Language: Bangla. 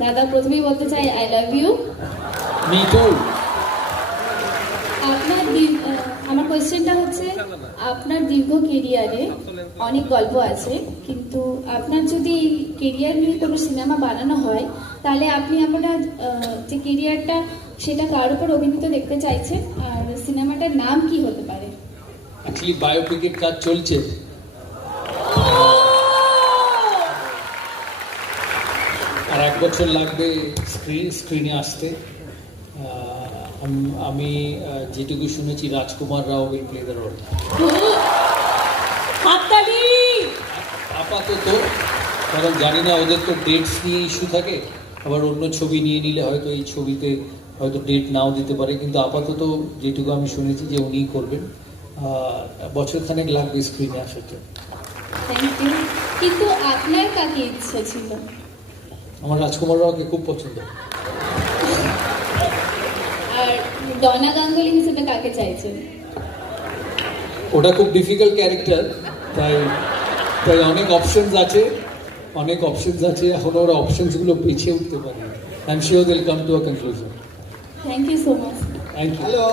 দাদা প্রথমেই বলতে চাই I love you me too আপনার আমার কোয়েশ্চেনটা হচ্ছে আপনার দীর্ঘ কেরিয়ারে অনেক গল্প আছে কিন্তু আপনার যদি কেরিয়ার নিয়ে কোনো সিনেমা বানানো হয় তাহলে আপনি আপনার যে কেরিয়ারটা সেটা কার উপর অভিনীত দেখতে চাইছেন? আর সিনেমাটার নাম কি হতে পারে? অ্যাকচুয়ালি বায়োপিকের কাজ চলছে। আর এক বছর লাগবে স্ক্রিন স্ক্রিনে আসতে। আমি যেটুকু শুনেছি Rajkumar Rao will play the role আপাতত কারণ জানি না ওদের তো ডেটস নিয়ে ইস্যু থাকে। আবার অন্য ছবি নিয়ে নিলে হয়তো এই ছবিতে হয়তো ডেট নাও দিতে পারে কিন্তু আপাতত যেটুকু আমি শুনেছি যে উনিই করবেন। আহ, বছরখানেক লাগবে স্ক্রিনে আসার জন্য। কিন্তু আপনার কাকে ইচ্ছা ছিল? আমার রাজকুমার রাওকে খুব পছন্দ। আর ডনা গাঙ্গুলি হিসেবে কাকে চাইছেন? ওটা খুব ডিফিকাল্ট ক্যারেক্টার তাই তাই অনেক অপশনস আছে অনেক অপশনস আছে এখন ওরা অপশনসগুলো বেছে উঠতে পারে। I am sure they'll come to a conclusion thank you so much thank you hello